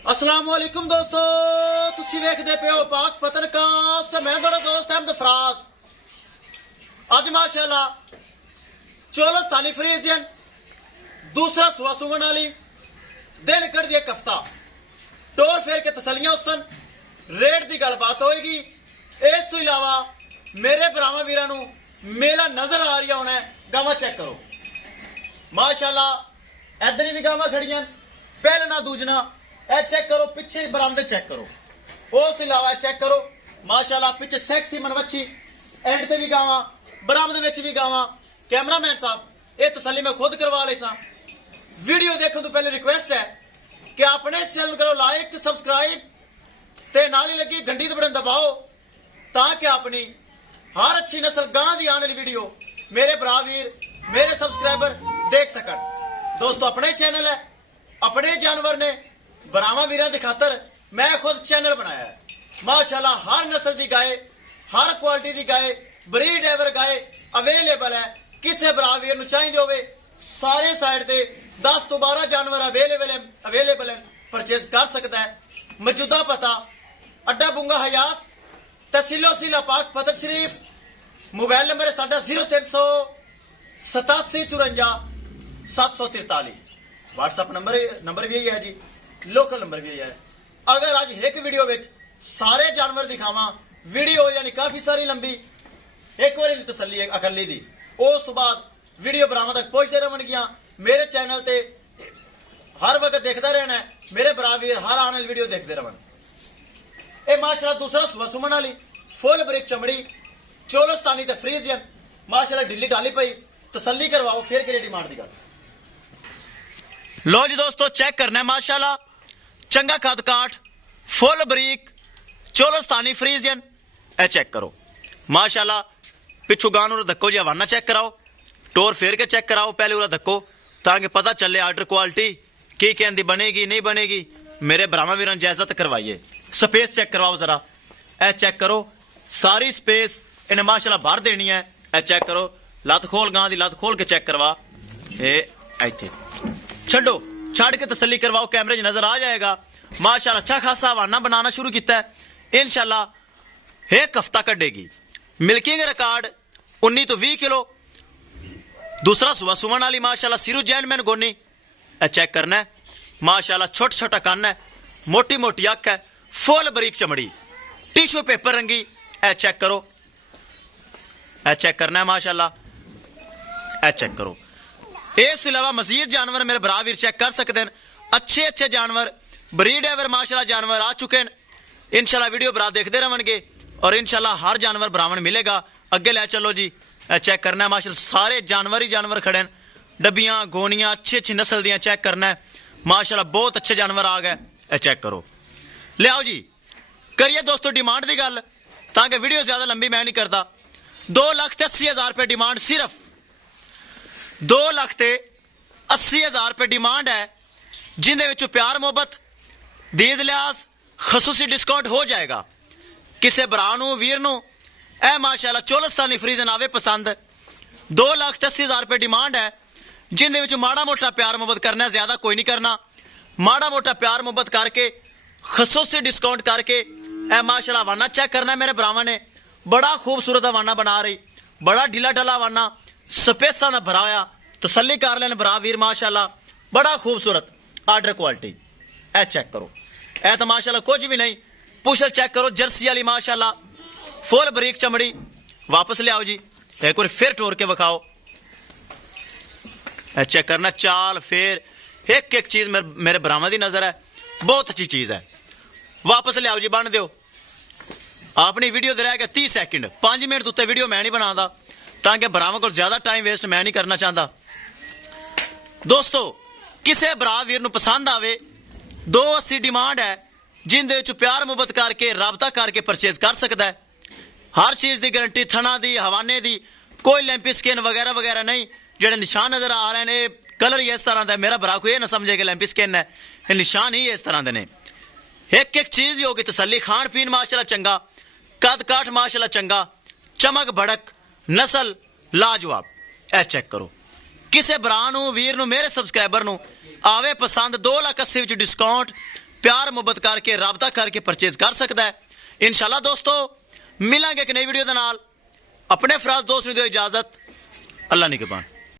अस्सलामुअलैकुम दोस्तों, तुसी वेखदे पे हो पाक पत्रकास्ट ते मैं तुहाडा दोस्त अहमद फराज। अज माशाअल्लाह चोलस्तानी फ्रीजियन दूसरा सुआ सुमन वाली दिन कड़ दी एक हफ्ता टोर फेर के तसलियां उसन रेट की गलबात होएगी। इस तो इलावा मेरे भरावां वीरां नूं मेला नजर आ रही होना है। गावां चेक करो माशाअल्लाह, इधर भी गावां खड़ियां, पहलना दूजना ए चेक करो, पिछे बरामदे चेक करो, उस इलावा चेक करो माशाअल्लाह पिछे सैक्सी मनवच्छी, एंड ते भी गावां, बरामदे विच भी गावां। कैमरामैन साहब ये तसली मैं खुद करवा ले सा। वीडियो देखने तो पहले रिक्वेस्ट है कि अपने चैनल करो लाइक सब्सक्राइब ते नाल ही लगी घंटी ते बटन दबाओ ताकि अपनी हर अच्छी नस्ल गां दी आने वाली वीडियो मेरे भरा वीर मेरे सब्सक्राइबर देख सकन। दोस्तों अपने चैनल है, अपने जानवर ने बरावा वीर की खातर मैं खुद चैनल बनाया है। माशाअल्लाह हर नस्ल की गाय, हर क्वालिटी की गाय, ब्रीड एवर गाय अवेलेबल है। किसी बरा वीर नूं चाहिए होवे सारे साइड से 10 तो 12 जानवर अवेलेबल है, परचेज कर सकता है। मौजूदा पता अड्डा बुंगा हयात, तहसीलो सिला पाक पतर शरीफ। मोबाइल नंबर है साडा 0387 54 743। व्हाट्सएप नंबर भी यही है जी, लोकल नंबर भी यही है। अगर आज एक वीडियो में सारे जानवर दिखावा, वीडियो यानी काफी सारी लंबी, एक बार की तसली अकली दी, उस तो बाद वीडियो बरामा तक पहुंचते रहन गया। मेरे चैनल ते हर वक्त देखता रहना है, मेरे बरावीर हर आने वाली वीडियो देखते रहन। ए माशाअल्लाह दूसरा सुबह सुमन वाली फुल ब्रिक चमड़ी चोलस्तानी ते फ्रीजियन माशाअल्लाह ढिली ढाली पई, तसली करवाओ फिर केड़ी डिमांड दी गल। लो जी दोस्तों चेक करना है माशाअल्लाह चंगा कद काठ फुल बरीक चोलस्तानी फ्रीजियन। ए चेक करो माशाअल्लाह, पिछू गां नूं धक्को जी हवाना चेक कराओ, टोर फेर के चेक कराओ पहले उरा धक्को ताकि पता चले आर्डर क्वालिटी की कहती बनेगी नहीं बनेगी। मेरे भरावां वीरां इजाजत करवाइए। स्पेस चेक करवाओ जरा, ए चेक करो सारी स्पेस इन्हें माशाअल्लाह भर देनी है। ए चेक करो लत खोल, गां दी लत खोल के चेक करवा, इत्थे छो छड़ के तसली करवाओ, कैमरे च नजर आ जाएगा। माशाअल्लाह अच्छा खासा हवाना बनाना शुरू किया है, इंशाअल्लाह एक हफ्ता कटेगी। मिल्किंग रिकॉर्ड 19 तो 20 किलो। दूसरा सुबह सुमन वाली माशाअल्लाह सिरू जैनमैन गोनी। चेक करना है माशाअल्लाह, छोटा छोटा कन्न है, मोटी मोटी अख है, फुल बरीक चमड़ी, टिश्यू पेपर रंगी। ए चेक करो, ए चेक करना है माशाअल्लाह, ए चेक करो। इस अलावा मजीद जानवर मेरे भरा वीर चेक कर सकते हैं। अच्छे अच्छे जानवर ब्रीड एवर माशाअल्लाह जानवर आ चुके हैं। इंशाल्लाह वीडियो भरा देखते रहेंगे और इंशाल्लाह हर जानवर ब्राह्मण मिलेगा। अगे ले चलो जी, चेक करना है माशाअल्लाह सारे जानवर ही जानवर खड़े हैं, डबियां गोनियां अच्छी अच्छी नस्ल दियां चेक करना है माशाअल्लाह, बहुत अच्छे जानवर आ गए। चेक करो, ले आओ जी करिए दोस्तों डिमांड की गल ताकि वीडियो ज्यादा लंबी मैं नहीं करता। 2,80,000 रुपये डिमांड, सिर्फ 2,80,000 रुपये डिमांड है, जिंदे विच प्यार मोहब्बत दीद लिहाज खसूसी डिस्काउंट हो जाएगा। किसी भरा नूं वीर नूं ए माशाअल्लाह चोलस्तानी फ्रीजन आवे पसंद, 2,80,000 रुपये डिमांड है, जिंदे विच माड़ा मोटा प्यार मोहब्बत करना है, ज्यादा कोई नहीं करना। माड़ा मोटा प्यार मोहब्बत करके खसूसी डिस्काउंट करके ए माशाअल्लाह हवाना चेक करना है। मेरे भरावां ने बड़ा खूबसूरत हवाना बना रही, बड़ा ढीला ढला हवाना स्पेसा ना भराया, तसली कर लेन भरा वीर माशाअल्लाह, बड़ा खूबसूरत आर्डर क्वालिटी। ए चेक करो, ए तो माशाअल्लाह कुछ भी नहीं। पुशल चेक करो जर्सी वाली माशाअल्लाह फुल बरीक चमड़ी। वापस ले आओ जी, एक बार फिर टोर के बखाओ। ए चेक करना चाल फेर एक एक चीज मेरे भरावां दी नजर है, बहुत अच्छी चीज है। वापस ले आओ जी, बन दो अपनी वीडियो दे रह गए 30 सेकंड, 5 मिनट उत्ते वीडियो मैं नहीं बनाता ताकि भरावां को ज्यादा टाइम वेस्ट मैं नहीं करना चाहता। दोस्तों किसी भरा वीर नूं पसंद आवे 2,80 डिमांड है, जिंदे विच प्यार मुहब्बत करके राबता करके परचेज कर सकता है। हर चीज की गारंटी, थना दी हवाने दी, कोई लैंपी स्किन वगैरह वगैरह नहीं। जेडे निशान नजर आ रहे हैं कलर ही इस तरह का, मेरा भरा को यह ना समझे कि लैंपी स्किन है, निशान ही इस तरह के ने। एक एक चीज ही होगी तसली, खान पीन माशाअल्लाह चंगा, कद काठ माशाअल्लाह चंगा, चमक भड़क नस्ल लाजवाब। ए चेक करो, किसी भरा नूं वीर नूं मेरे सबसक्राइबर नूं आवे पसंद 2,80,000 डिस्काउंट ਪਿਆਰ ਮੁਹੱਬਤ ਕਰਕੇ ਰਾਬਤਾ ਕਰਕੇ ਪਰਚੇਜ਼ ਕਰ ਸਕਦਾ ਹੈ। ਇਨਸ਼ਾਅੱਲਾ ਦੋਸਤੋ ਮਿਲਾਂਗੇ ਇੱਕ ਨਈ ਵੀਡੀਓ ਦੇ ਨਾਲ। ਆਪਣੇ ਫਰਾਜ਼ ਦੋਸਤ ਨੂੰ ਦਿਓ ਇਜਾਜ਼ਤ। ਅੱਲਾ ਨਿਗਹਿਬਾਨ।